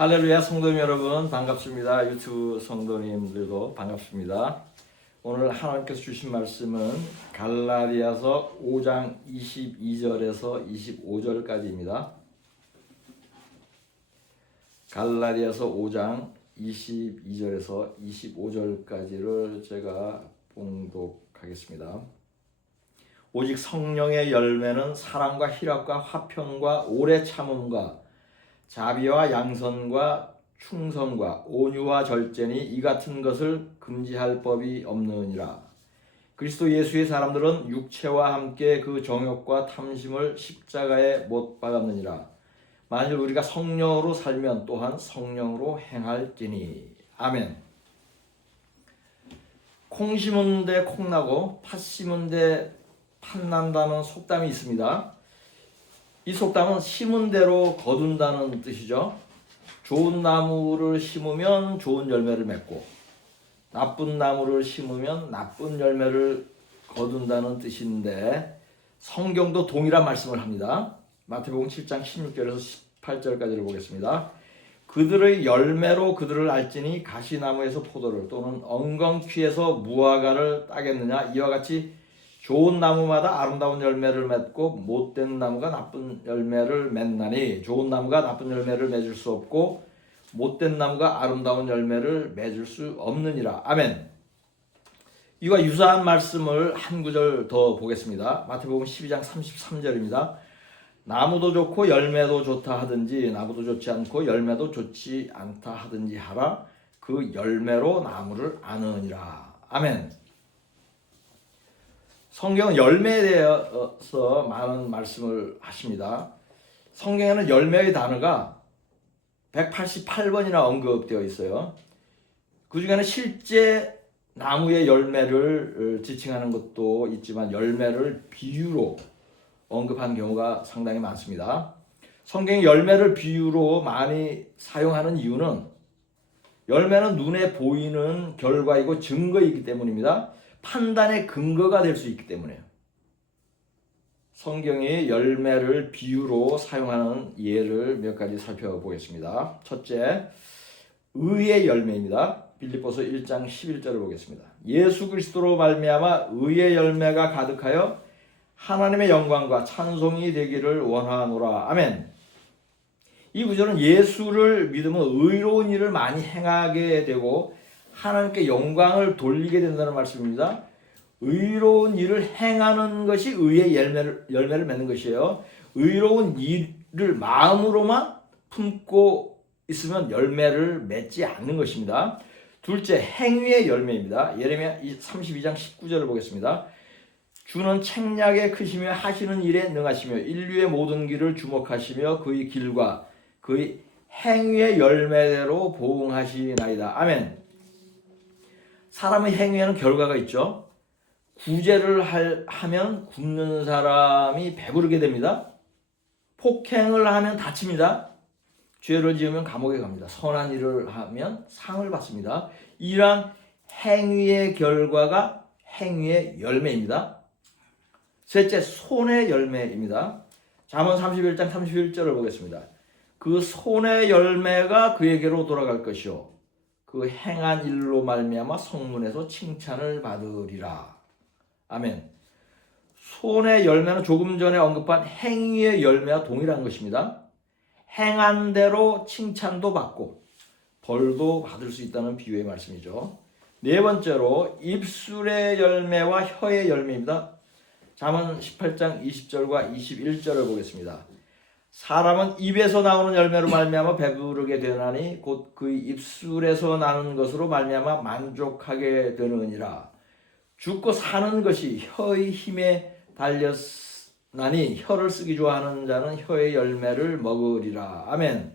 할렐루야 성도님 여러분 반갑습니다. 유튜브 성도님들도 반갑습니다. 오늘 하나님께서 주신 말씀은 갈라디아서 5장 22절에서 25절까지입니다. 갈라디아서 5장 22절에서 25절까지를 제가 봉독하겠습니다. 오직 성령의 열매는 사랑과 희락과 화평과 오래 참음과 자비와 양선과 충성과 온유와 절제니 이 같은 것을 금지할 법이 없느니라. 그리스도 예수의 사람들은 육체와 함께 그 정욕과 탐심을 십자가에 못 박았느니라. 만일 우리가 성령으로 살면 또한 성령으로 행할지니. 아멘. 콩 심은 데 콩 나고 팥 심은 데 팥 난다는 속담이 있습니다. 이 속담은 심은 대로 거둔다는 뜻이죠. 좋은 나무를 심으면 좋은 열매를 맺고 나쁜 나무를 심으면 나쁜 열매를 거둔다는 뜻인데 성경도 동일한 말씀을 합니다. 마태복음 7장 16절에서 18절까지를 보겠습니다. 그들의 열매로 그들을 알지니 가시나무에서 포도를 또는 엉겅퀴에서 무화과를 따겠느냐. 이와 같이 좋은 나무마다 아름다운 열매를 맺고 못된 나무가 나쁜 열매를 맺나니 좋은 나무가 나쁜 열매를 맺을 수 없고 못된 나무가 아름다운 열매를 맺을 수 없느니라. 아멘. 이와 유사한 말씀을 한 구절 더 보겠습니다. 마태복음 12장 33절입니다. 나무도 좋고 열매도 좋다 하든지 나무도 좋지 않고 열매도 좋지 않다 하든지 하라. 그 열매로 나무를 아느니라. 아멘. 성경은 열매에 대해서 많은 말씀을 하십니다. 성경에는 열매의 단어가 188번이나 언급되어 있어요. 그 중에는 실제 나무의 열매를 지칭하는 것도 있지만 열매를 비유로 언급한 경우가 상당히 많습니다. 성경이 열매를 비유로 많이 사용하는 이유는 열매는 눈에 보이는 결과이고 증거이기 때문입니다. 판단의 근거가 될 수 있기 때문에요. 성경이 열매를 비유로 사용하는 예를 몇 가지 살펴보겠습니다. 첫째, 의의 열매입니다. 빌립보서 1장 11절을 보겠습니다. 예수 그리스도로 말미암아 의의 열매가 가득하여 하나님의 영광과 찬송이 되기를 원하노라. 아멘. 이 구절은 예수를 믿으면 의로운 일을 많이 행하게 되고 하나님께 영광을 돌리게 된다는 말씀입니다. 의로운 일을 행하는 것이 의의 열매를 맺는 것이에요. 의로운 일을 마음으로만 품고 있으면 열매를 맺지 않는 것입니다. 둘째, 행위의 열매입니다. 예레미야 32장 19절을 보겠습니다. 주는 책략에 크시며 하시는 일에 능하시며 인류의 모든 길을 주목하시며 그의 길과 그의 행위의 열매대로 보응하시나이다. 아멘. 사람의 행위에는 결과가 있죠. 구제를 하면 굶는 사람이 배부르게 됩니다. 폭행을 하면 다칩니다. 죄를 지으면 감옥에 갑니다. 선한 일을 하면 상을 받습니다. 이러한 행위의 결과가 행위의 열매입니다. 셋째, 손의 열매입니다. 잠언 31장 31절을 보겠습니다. 그 손의 열매가 그에게로 돌아갈 것이요 그 행한 일로 말미암아 성문에서 칭찬을 받으리라. 아멘. 손의 열매는 조금 전에 언급한 행위의 열매와 동일한 것입니다. 행한 대로 칭찬도 받고 벌도 받을 수 있다는 비유의 말씀이죠. 네 번째로 입술의 열매와 혀의 열매입니다. 잠언 18장 20절과 21절을 보겠습니다. 사람은 입에서 나오는 열매로 말미암아 배부르게 되나니 곧 그의 입술에서 나는 것으로 말미암아 만족하게 되느니라. 죽고 사는 것이 혀의 힘에 달렸나니 혀를 쓰기 좋아하는 자는 혀의 열매를 먹으리라. 아멘.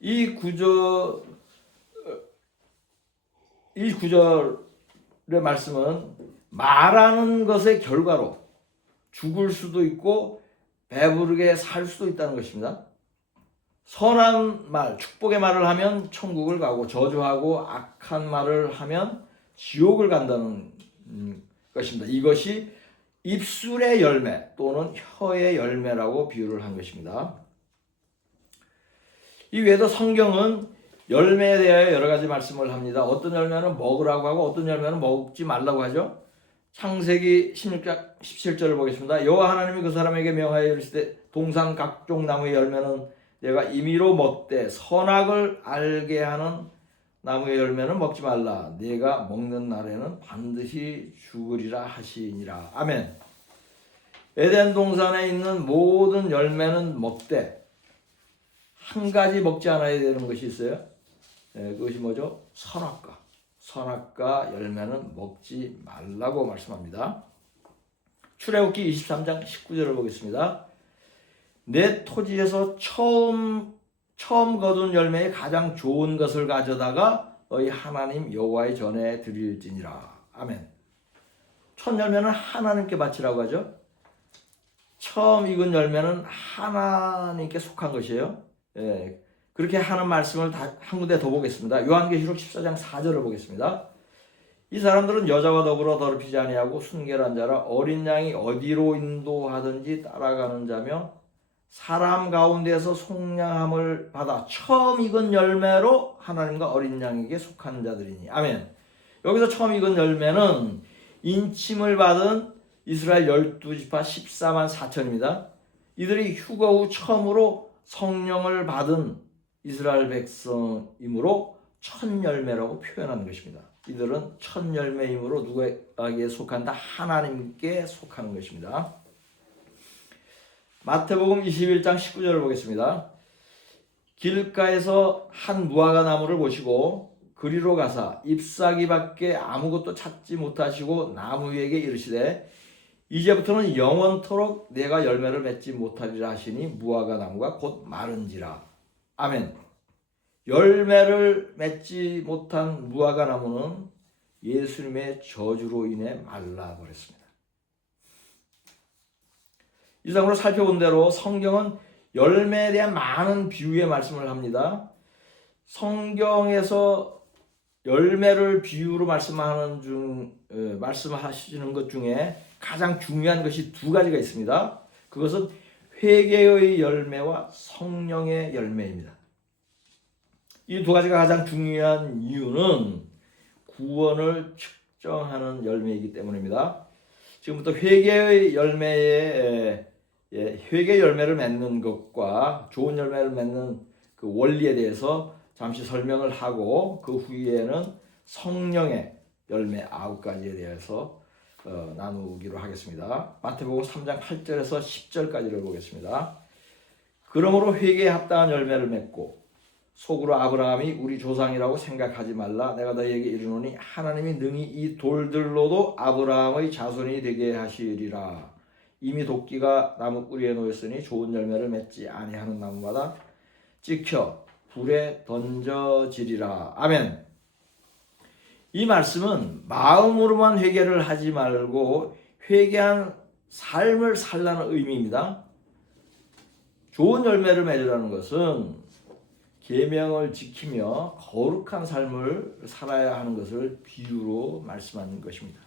이 구절의 말씀은 말하는 것의 결과로 죽을 수도 있고 배부르게 살 수도 있다는 것입니다. 선한 말, 축복의 말을 하면 천국을 가고 저주하고 악한 말을 하면 지옥을 간다는 것입니다. 이것이 입술의 열매 또는 혀의 열매라고 비유를 한 것입니다. 이 외에도 성경은 열매에 대하여 여러 가지 말씀을 합니다. 어떤 열매는 먹으라고 하고 어떤 열매는 먹지 말라고 하죠. 창세기 16장 17절을 보겠습니다. 여호와 하나님이 그 사람에게 명하여 이르시되 동산 각종 나무의 열매는 내가 임의로 먹되 선악을 알게 하는 나무의 열매는 먹지 말라. 네가 먹는 날에는 반드시 죽으리라 하시니라. 아멘. 에덴 동산에 있는 모든 열매는 먹되 한 가지 먹지 않아야 되는 것이 있어요. 그것이 뭐죠? 선악과 열매는 먹지 말라고 말씀합니다. 출애굽기 23장 19절을 보겠습니다. 내 토지에서 처음 거둔 열매의 가장 좋은 것을 가져다가 너희 하나님 여호와의 전에 드릴지니라. 아멘. 첫 열매는 하나님께 바치라고 하죠. 처음 익은 열매는 하나님께 속한 것이에요. 그렇게 하는 말씀을 한 군데 더 보겠습니다. 요한계시록 14장 4절을 보겠습니다. 이 사람들은 여자와 더불어 더럽히지 아니하고 순결한 자라 어린 양이 어디로 인도하든지 따라가는 자며 사람 가운데서 속량함을 받아 처음 익은 열매로 하나님과 어린 양에게 속한 자들이니. 아멘. 여기서 처음 익은 열매는 인침을 받은 이스라엘 12지파 14만 4천입니다. 이들이 휴거 후 처음으로 성령을 받은 이스라엘 백성이므로 첫 열매라고 표현하는 것입니다. 이들은 첫 열매이므로 누구에게 속한다? 하나님께 속하는 것입니다. 마태복음 21장 19절을 보겠습니다. 길가에서 한 무화과 나무를 보시고 그리로 가사 잎사귀밖에 아무것도 찾지 못하시고 나무 위에게 이르시되 이제부터는 영원토록 내가 열매를 맺지 못하리라 하시니 무화과 나무가 곧 마른지라. 아멘. 열매를 맺지 못한 무화과 나무는 예수님의 저주로 인해 말라버렸습니다. 이상으로 살펴본 대로 성경은 열매에 대한 많은 비유의 말씀을 합니다. 성경에서 열매를 비유로 말씀하시는 것 중에 가장 중요한 것이 두 가지가 있습니다. 그것은 회개의 열매와 성령의 열매입니다. 이 두 가지가 가장 중요한 이유는 구원을 측정하는 열매이기 때문입니다. 지금부터 회개 열매를 맺는 것과 좋은 열매를 맺는 그 원리에 대해서 잠시 설명을 하고 그 후에는 성령의 열매 9가지에 대해서 나누기로 하겠습니다. 마태복음 3장 8절에서 10절까지를 보겠습니다. 그러므로 회개에 합당한 열매를 맺고 속으로 아브라함이 우리 조상이라고 생각하지 말라. 내가 너희에게 이르노니 하나님이 능히 이 돌들로도 아브라함의 자손이 되게 하시리라. 이미 도끼가 나무 뿌리에 놓였으니 좋은 열매를 맺지 아니하는 나무마다 찍혀 불에 던져지리라. 아멘. 이 말씀은 마음으로만 회개를 하지 말고 회개한 삶을 살라는 의미입니다. 좋은 열매를 맺으라는 것은 계명을 지키며 거룩한 삶을 살아야 하는 것을 비유로 말씀하는 것입니다.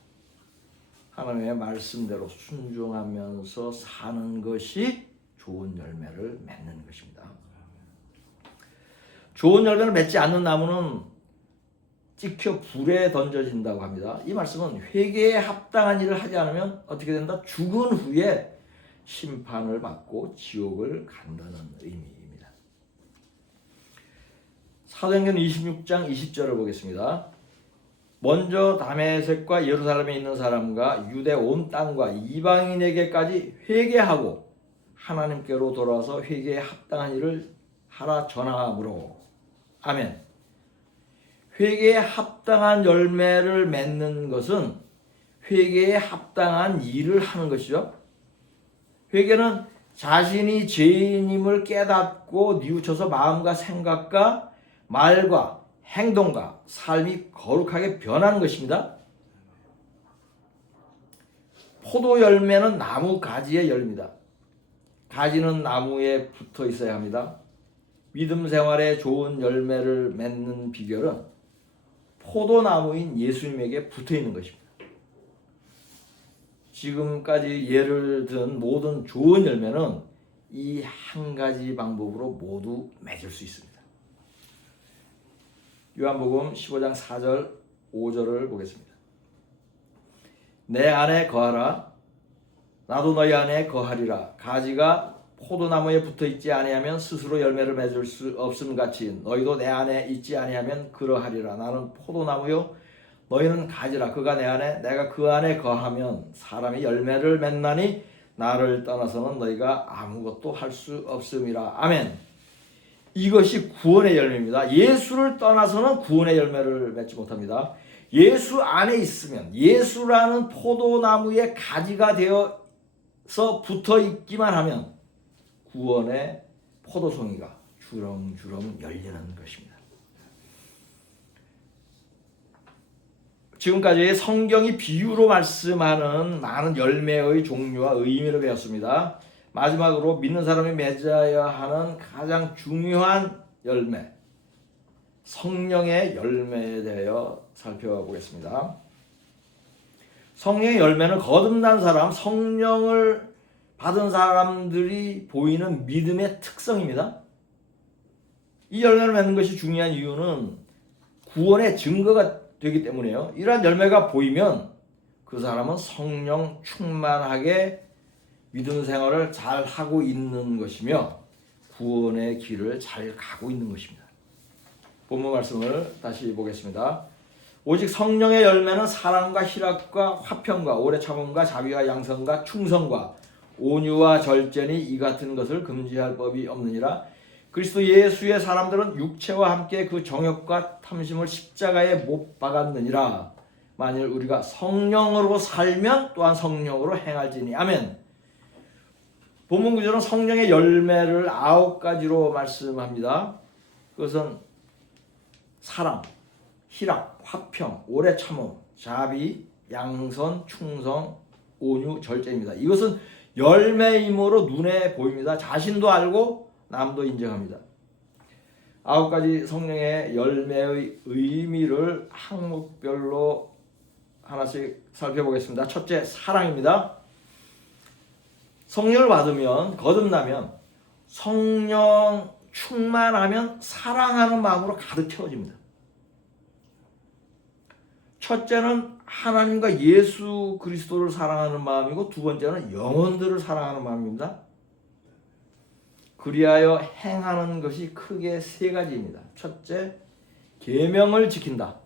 하나님의 말씀대로 순종하면서 사는 것이 좋은 열매를 맺는 것입니다. 좋은 열매를 맺지 않는 나무는 찍혀 불에 던져진다고 합니다. 이 말씀은 회개에 합당한 일을 하지 않으면 어떻게 된다? 죽은 후에 심판을 받고 지옥을 간다는 의미입니다. 사도행전 26장 20절을 보겠습니다. 먼저 다메섹과 예루살렘에 있는 사람과 유대 온 땅과 이방인에게까지 회개하고 하나님께로 돌아와서 회개에 합당한 일을 하라 전하므로. 아멘. 회개에 합당한 열매를 맺는 것은 회개에 합당한 일을 하는 것이죠. 회개는 자신이 죄인임을 깨닫고 뉘우쳐서 마음과 생각과 말과 행동과 삶이 거룩하게 변하는 것입니다. 포도 열매는 나무 가지의 열매입니다. 가지는 나무에 붙어 있어야 합니다. 믿음 생활에 좋은 열매를 맺는 비결은 포도나무인 예수님에게 붙어 있는 것입니다. 지금까지 예를 든 모든 좋은 열매는 이 한 가지 방법으로 모두 맺을 수 있습니다. 요한복음 15장 4절 5절을 보겠습니다. 내 안에 거하라. 나도 너희 안에 거하리라. 가지가 포도나무에 붙어있지 아니하면 스스로 열매를 맺을 수 없음 같이 너희도 내 안에 있지 아니하면 그러하리라. 나는 포도나무요 너희는 가지라. 그가 내 안에 내가 그 안에 거하면 사람이 열매를 맺나니 나를 떠나서는 너희가 아무것도 할 수 없음이라. 아멘. 이것이 구원의 열매입니다. 예수를 떠나서는 구원의 열매를 맺지 못합니다. 예수 안에 있으면 예수라는 포도나무의 가지가 되어서 붙어있기만 하면 구원의 포도송이가 주렁주렁 열리는 것입니다. 지금까지 성경이 비유로 말씀하는 많은 열매의 종류와 의미를 배웠습니다. 마지막으로 믿는 사람이 맺어야 하는 가장 중요한 열매, 성령의 열매에 대하여 살펴보겠습니다. 성령의 열매는 거듭난 사람, 성령을 받은 사람들이 보이는 믿음의 특성입니다. 이 열매를 맺는 것이 중요한 이유는 구원의 증거가 되기 때문에요. 이러한 열매가 보이면 그 사람은 성령 충만하게 믿음 생활을 잘 하고 있는 것이며 구원의 길을 잘 가고 있는 것입니다. 본문 말씀을 다시 보겠습니다. 오직 성령의 열매는 사랑과 희락과 화평과 오래 참음과 자비와 양선과 충성과 온유와 절제니 이 같은 것을 금지할 법이 없느니라. 그리스도 예수의 사람들은 육체와 함께 그 정욕과 탐심을 십자가에 못 박았느니라. 만일 우리가 성령으로 살면 또한 성령으로 행할지니. 아멘. 본문 구절은 성령의 열매를 9가지로 말씀합니다. 그것은 사랑, 희락, 화평, 오래 참음, 자비, 양선, 충성, 온유, 절제입니다. 이것은 열매이므로 눈에 보입니다. 자신도 알고 남도 인정합니다. 9가지 성령의 열매의 의미를 항목별로 하나씩 살펴보겠습니다. 첫째, 사랑입니다. 성령을 받으면, 거듭나면, 성령 충만하면 사랑하는 마음으로 가득 채워집니다. 첫째는 하나님과 예수 그리스도를 사랑하는 마음이고, 두 번째는 영혼들을 사랑하는 마음입니다. 그리하여 행하는 것이 크게 3가지입니다. 첫째, 계명을 지킨다.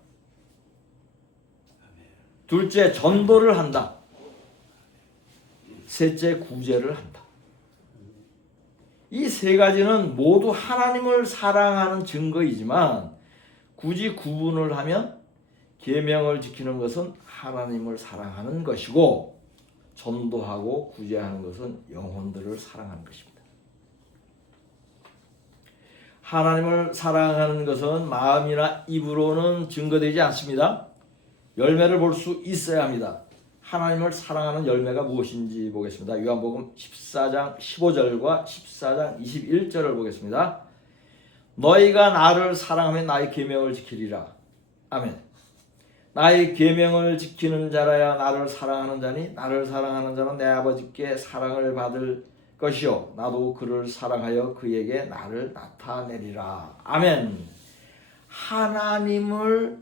둘째, 전도를 한다. 셋째, 구제를 한다. 이 3가지는 모두 하나님을 사랑하는 증거이지만 굳이 구분을 하면 계명을 지키는 것은 하나님을 사랑하는 것이고 전도하고 구제하는 것은 영혼들을 사랑하는 것입니다. 하나님을 사랑하는 것은 마음이나 입으로는 증거되지 않습니다. 열매를 볼 수 있어야 합니다. 하나님을 사랑하는 열매가 무엇인지 보겠습니다. 요한복음 14장 15절과 14장 21절을 보겠습니다. 너희가 나를 사랑하면 나의 계명을 지키리라. 아멘. 나의 계명을 지키는 자라야 나를 사랑하는 자니 나를 사랑하는 자는 내 아버지께 사랑을 받을 것이요 나도 그를 사랑하여 그에게 나를 나타내리라. 아멘. 하나님을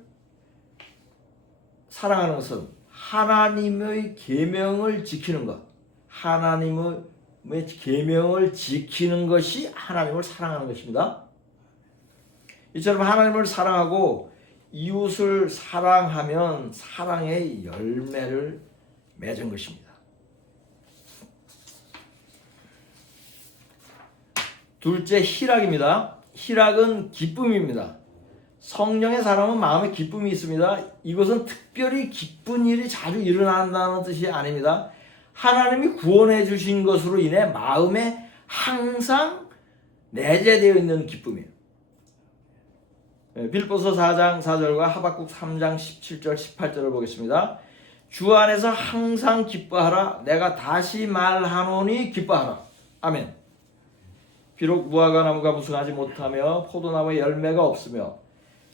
사랑하는 것은 하나님의 계명을 지키는 것, 하나님의 계명을 지키는 것이 하나님을 사랑하는 것입니다. 이처럼 하나님을 사랑하고 이웃을 사랑하면 사랑의 열매를 맺은 것입니다. 둘째, 희락입니다. 희락은 기쁨입니다. 성령의 사람은 마음에 기쁨이 있습니다. 이것은 특별히 기쁜 일이 자주 일어난다는 뜻이 아닙니다. 하나님이 구원해 주신 것으로 인해 마음에 항상 내재되어 있는 기쁨이에요. 빌립보서 4장 4절과 하박국 3장 17절 18절을 보겠습니다. 주 안에서 항상 기뻐하라. 내가 다시 말하노니 기뻐하라. 아멘. 비록 무화과 나무가 무성하지 못하며 포도나무에 열매가 없으며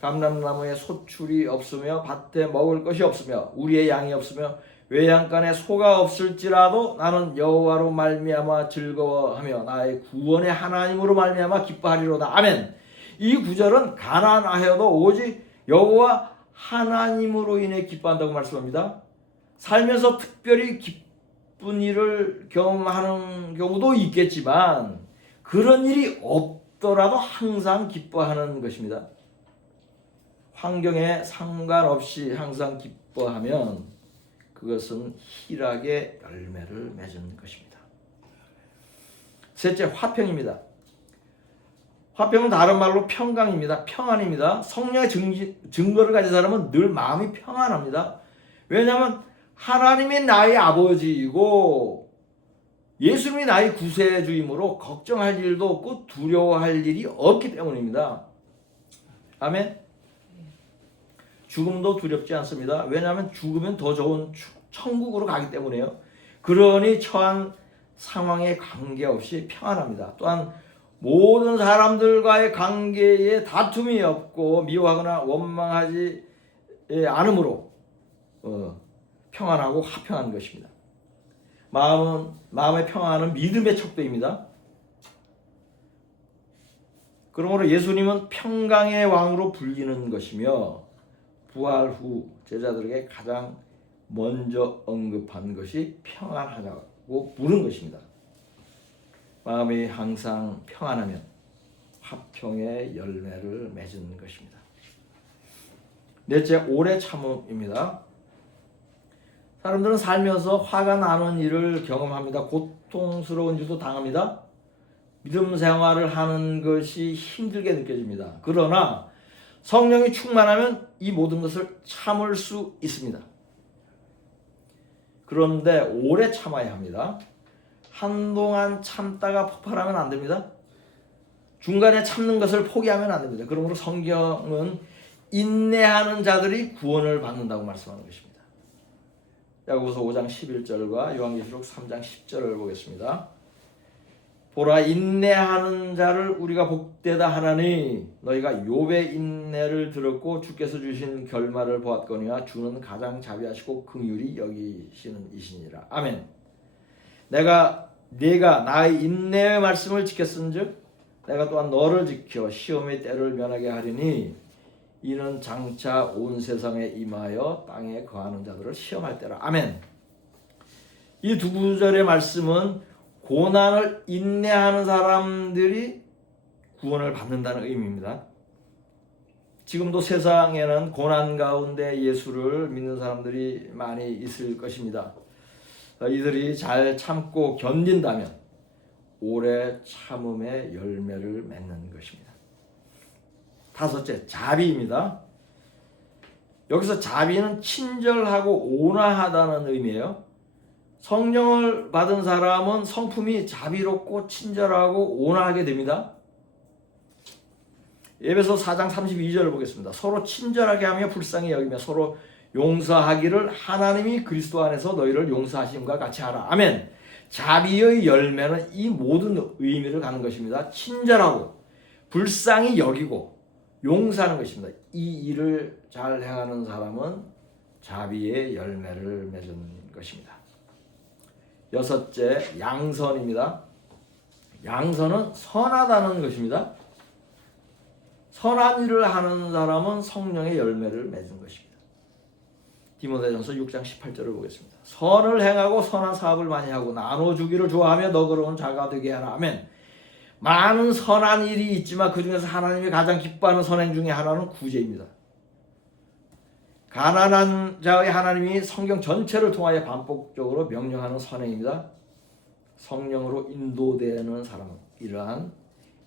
감람나무에 소출이 없으며 밭에 먹을 것이 없으며 우리의 양이 없으며 외양간에 소가 없을지라도 나는 여호와로 말미암아 즐거워하며 나의 구원의 하나님으로 말미암아 기뻐하리로다. 아멘. 이 구절은 가난하여도 오직 여호와 하나님으로 인해 기뻐한다고 말씀합니다. 살면서 특별히 기쁜 일을 경험하는 경우도 있겠지만 그런 일이 없더라도 항상 기뻐하는 것입니다. 환경에 상관없이 항상 기뻐하면 그것은 희락의 열매를 맺은 것입니다. 셋째, 화평입니다. 화평은 다른 말로 평강입니다. 평안입니다. 성령의 증거를 가진 사람은 늘 마음이 평안합니다. 왜냐하면 하나님이 나의 아버지이고 예수님이 나의 구세주이므로 걱정할 일도 없고 두려워할 일이 없기 때문입니다. 아멘. 죽음도 두렵지 않습니다. 왜냐하면 죽으면 더 좋은 천국으로 가기 때문에요. 그러니 처한 상황에 관계없이 평안합니다. 또한 모든 사람들과의 관계에 다툼이 없고 미워하거나 원망하지 않으므로 평안하고 화평한 것입니다. 마음의 평안은 믿음의 척도입니다. 그러므로 예수님은 평강의 왕으로 불리는 것이며 부활 후 제자들에게 가장 먼저 언급한 것이 평안하자고 부른 것입니다. 마음이 항상 평안하면 화평의 열매를 맺은 것입니다. 넷째, 오래 참음입니다. 사람들은 살면서 화가 나는 일을 경험합니다. 고통스러운 일도 당합니다. 믿음 생활을 하는 것이 힘들게 느껴집니다. 그러나 성령이 충만하면 이 모든 것을 참을 수 있습니다. 그런데 오래 참아야 합니다. 한동안 참다가 폭발하면 안 됩니다. 중간에 참는 것을 포기하면 안 됩니다. 그러므로 성경은 인내하는 자들이 구원을 받는다고 말씀하는 것입니다. 야고보서 5장 11절과 요한계시록 3장 10절을 보겠습니다. 보라, 인내하는 자를 우리가 복되다 하나니 너희가 욥의 인내를 들었고 주께서 주신 결말을 보았거니와 주는 가장 자비하시고 긍휼히 여기시는 이시니라. 아멘. 내가 나의 인내의 말씀을 지켰은즉 내가 또한 너를 지켜 시험의 때를 면하게 하리니 이는 장차 온 세상에 임하여 땅에 거하는 자들을 시험할 때라. 아멘. 이 두 구절의 말씀은 고난을 인내하는 사람들이 구원을 받는다는 의미입니다. 지금도 세상에는 고난 가운데 예수를 믿는 사람들이 많이 있을 것입니다. 이들이 잘 참고 견딘다면 오래 참음의 열매를 맺는 것입니다. 다섯째, 자비입니다. 여기서 자비는 친절하고 온화하다는 의미예요. 성령을 받은 사람은 성품이 자비롭고 친절하고 온화하게 됩니다. 에베소 4장 32절을 보겠습니다. 서로 친절하게 하며 불쌍히 여기며 서로 용서하기를 하나님이 그리스도 안에서 너희를 용서하심과 같이 하라. 아멘. 자비의 열매는 이 모든 의미를 갖는 것입니다. 친절하고 불쌍히 여기고 용서하는 것입니다. 이 일을 잘 행하는 사람은 자비의 열매를 맺은 것입니다. 여섯째, 양선입니다. 양선은 선하다는 것입니다. 선한 일을 하는 사람은 성령의 열매를 맺은 것입니다. 디모데전서 6장 18절을 보겠습니다. 선을 행하고 선한 사업을 많이 하고 나눠주기를 좋아하며 너그러운 자가 되게 하라. 아멘. 많은 선한 일이 있지만 그 중에서 하나님이 가장 기뻐하는 선행 중에 하나는 구제입니다. 가난한 자의 하나님이 성경 전체를 통하여 반복적으로 명령하는 선행입니다. 성령으로 인도되는 사람은 이러한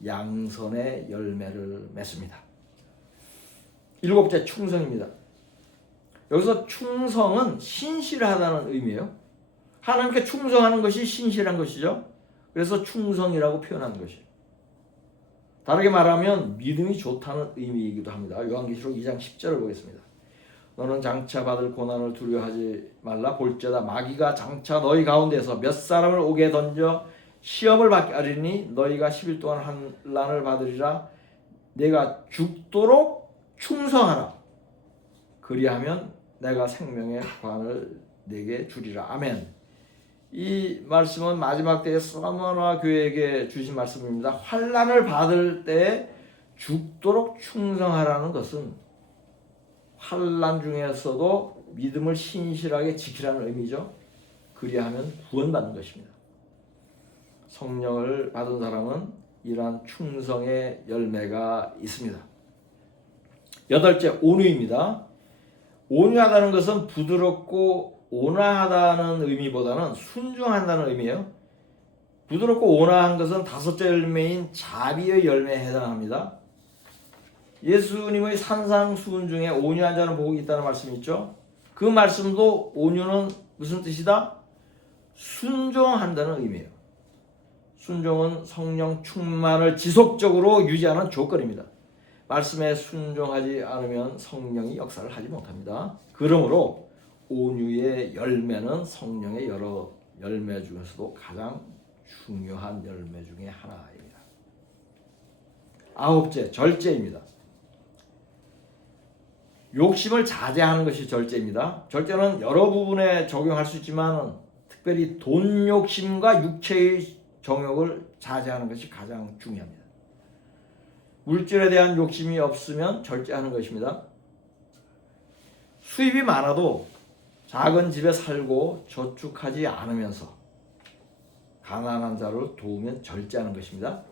양선의 열매를 맺습니다. 일곱째, 충성입니다. 여기서 충성은 신실하다는 의미예요. 하나님께 충성하는 것이 신실한 것이죠. 그래서 충성이라고 표현하는 것이에요. 다르게 말하면 믿음이 좋다는 의미이기도 합니다. 요한계시록 2장 10절을 보겠습니다. 너는 장차 받을 고난을 두려워하지 말라. 볼지어다 마귀가 장차 너희 가운데서 몇 사람을 옥에 던져 시험을 받게 하리니 너희가 10일 동안 환난을 받으리라. 내가 죽도록 충성하라. 그리하면 내가 생명의 관을 내게 주리라. 아멘. 이 말씀은 마지막 때에 서머나 교회에게 주신 말씀입니다. 환난을 받을 때 죽도록 충성하라는 것은 환난 중에서도 믿음을 신실하게 지키라는 의미죠. 그리하면 구원받는 것입니다. 성령을 받은 사람은 이러한 충성의 열매가 있습니다. 8째, 온유입니다. 온유하다는 것은 부드럽고 온화하다는 의미보다는 순종한다는 의미예요. 부드럽고 온화한 것은 5째 열매인 자비의 열매에 해당합니다. 예수님의 산상수훈 중에 온유한 자는 복이 있다는 말씀이 있죠. 그 말씀도 온유는 무슨 뜻이다? 순종한다는 의미예요. 순종은 성령 충만을 지속적으로 유지하는 조건입니다. 말씀에 순종하지 않으면 성령이 역사를 하지 못합니다. 그러므로 온유의 열매는 성령의 여러 열매 중에서도 가장 중요한 열매 중에 하나입니다. 9째, 절제입니다. 욕심을 자제하는 것이 절제입니다. 절제는 여러 부분에 적용할 수 있지만 특별히 돈 욕심과 육체의 정욕을 자제하는 것이 가장 중요합니다. 물질에 대한 욕심이 없으면 절제하는 것입니다. 수입이 많아도 작은 집에 살고 저축하지 않으면서 가난한 자를 도우면 절제하는 것입니다.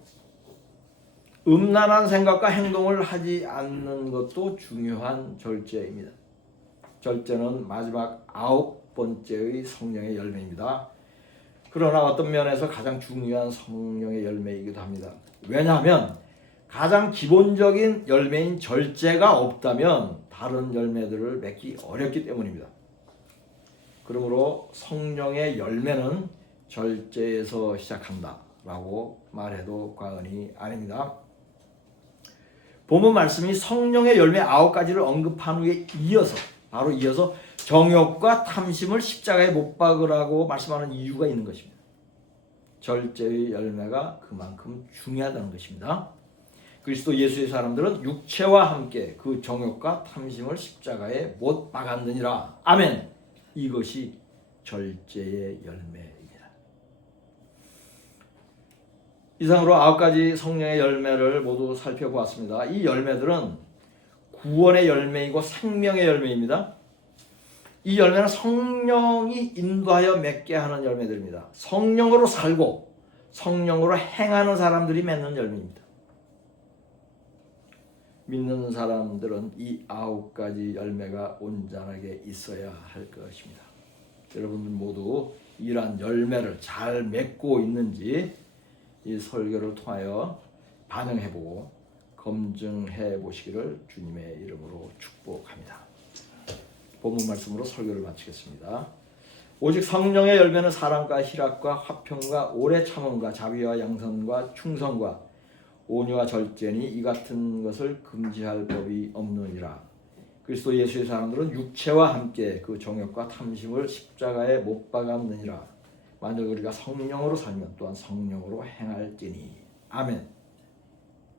음란한 생각과 행동을 하지 않는 것도 중요한 절제입니다. 절제는 마지막 9번째의 성령의 열매입니다. 그러나 어떤 면에서 가장 중요한 성령의 열매이기도 합니다. 왜냐하면 가장 기본적인 열매인 절제가 없다면 다른 열매들을 맺기 어렵기 때문입니다. 그러므로 성령의 열매는 절제에서 시작한다 라고 말해도 과언이 아닙니다. 본문 말씀이 성령의 열매 9가지를 언급한 후에 바로 이어서 정욕과 탐심을 십자가에 못 박으라고 말씀하는 이유가 있는 것입니다. 절제의 열매가 그만큼 중요하다는 것입니다. 그리스도 예수의 사람들은 육체와 함께 그 정욕과 탐심을 십자가에 못 박았느니라. 아멘. 이것이 절제의 열매입니다. 이상으로 9가지 성령의 열매를 모두 살펴보았습니다. 이 열매들은 구원의 열매이고 생명의 열매입니다. 이 열매는 성령이 인도하여 맺게 하는 열매들입니다. 성령으로 살고 성령으로 행하는 사람들이 맺는 열매입니다. 믿는 사람들은 이 9가지 열매가 온전하게 있어야 할 것입니다. 여러분들 모두 이러한 열매를 잘 맺고 있는지 이 설교를 통하여 반영해보고 검증해 보시기를 주님의 이름으로 축복합니다. 본문 말씀으로 설교를 마치겠습니다. 오직 성령의 열매는 사랑과 희락과 화평과 오래 참음과 자비와 양선과 충성과 온유와 절제니 이 같은 것을 금지할 법이 없느니라. 그리스도 예수의 사람들은 육체와 함께 그 정욕과 탐심을 십자가에 못 박았느니라. 만일 우리가 성령으로 살면 또한 성령으로 행할지니. 아멘.